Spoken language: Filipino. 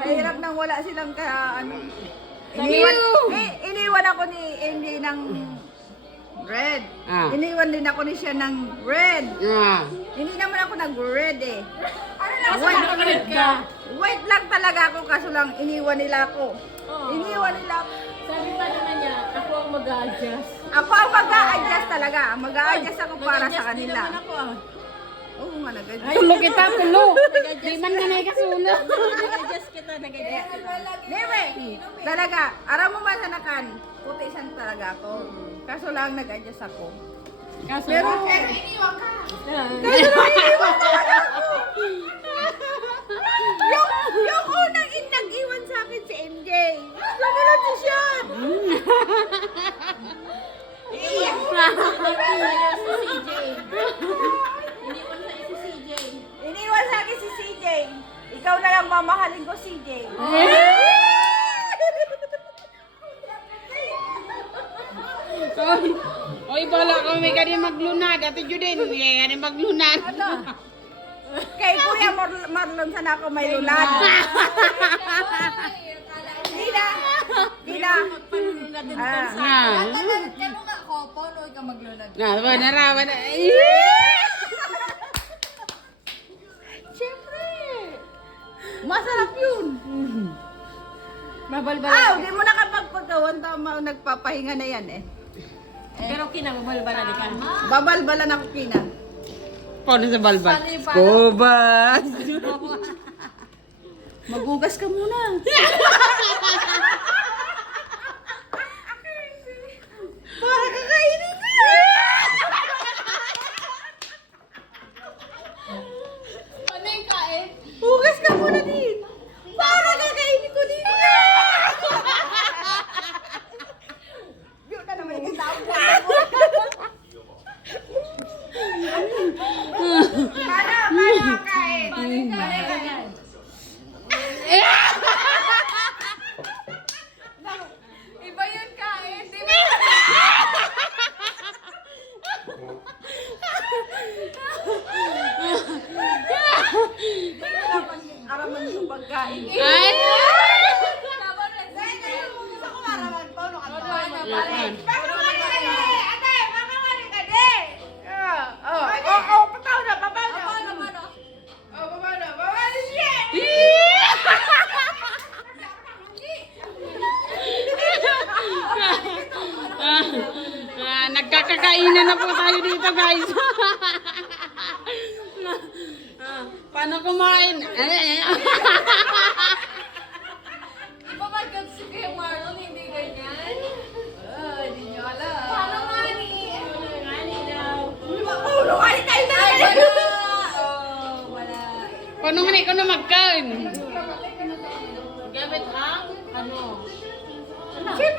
Mahirap nang wala silang ano. Iniwan ako ni Andy ng red. Iniwan din ako ni siya ng red. Hindi naman ako nag-red eh. White lang talaga ako kaso lang iniwan nila ako. Iniwan nila ako. Sabi pa naman niya, ako ang mag-a-adjust. Ako ang mag-a-adjust talaga. Mag-a-adjust ako para sa kanila. Nag-adjust din naman ako ah. Oo nga, nag-adjust. Tulo kita, tulo. Di man ka na ikasulo. Nag-adjust kita, nag-adjust kita. Never. Talaga, aram mo ba sa nakan? Putisan talaga ako. Kaso lang nag-adjust ako. Pero iniwan ka. Yung unang nag-iwan sa akin si MJ. Nagulat si Sean. Iniwan sa akin si CJ. Ikaw na lang mamahalin ko, CJ. Oy, bala kami kani maglunad. Ate Judin, kani maglunad. Kay Kuya Marlon sana ako may lunad. Dila. Tanong nga ako, paano ikaw maglunad? Narawan na. Siyempre. Masarap yun. Mabalbala. Di mo nakapagpagawan tama nagpapahinga na yan eh. Pero kinamabalbala di ka. Babalbalan ako kina. Paano sa balbal? Kobas! Magugas ka muna. Para kakainin ko. Ano yung kain? Hugas ka muna din. Para kakainin ko din. Yun na naman yung tao. Paano kain? Iba yun kain, di ba? Araman yung pagkain. Ay! Gusto ko araman. Paano ka ba? Yan. Papaw na. Siya! Nagkakakainan na po tayo dito, guys. Paano kumain? Iba ba si Kuya Marlon, hindi ganyan? Hindi nyo alam. Paano nga ni? Ano nga ni daw? Ulo ka rin tayo na! Wala. Paano nga ikaw na magkain? Gamit ang ano? Siyempre!